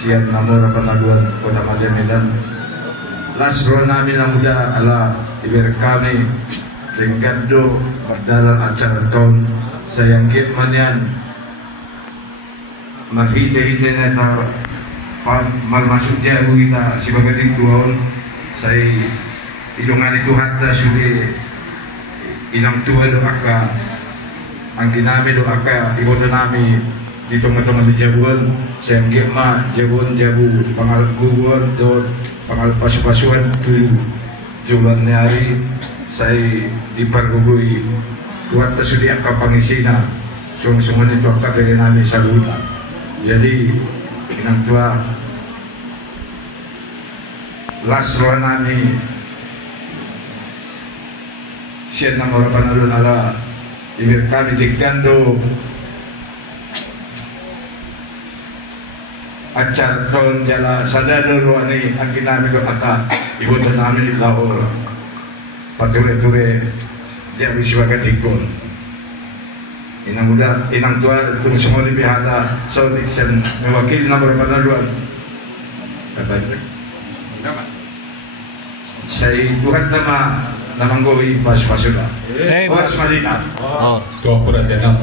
siyan namora panaluan Kota Madia Medan. Lasro namin ang muda ala iber kami Tenggado magdalang acara tahun sayang kitman yan maghite-hite na ito malmasuk dia kita sebagai tuan saya ilungan itu hatta sudah inang tua do aka ang ginami do aka iboto nami di tengah-tengah di Jabun sayang kitma Jabun jabu pangalguan do pangalpas-pasuan tu jualan hari saya dipergugui buat tersudi angka pangisina semua itu angka dari nami saluda jadi inang tua lasro nami siyan ng orang panalun ala ibig kami digkando acar tahun jala sadadaro ani ang ginamit ko ata ibutan namin ilahor patuloy-tuloy diyan siwagan higpon inang muda inang tua kung sumuli bihata so diksan mewakil na berpanaluan katanya saya Tuhan nama namanggoy pas-pasula. Pas malita. Tuhan pura jangan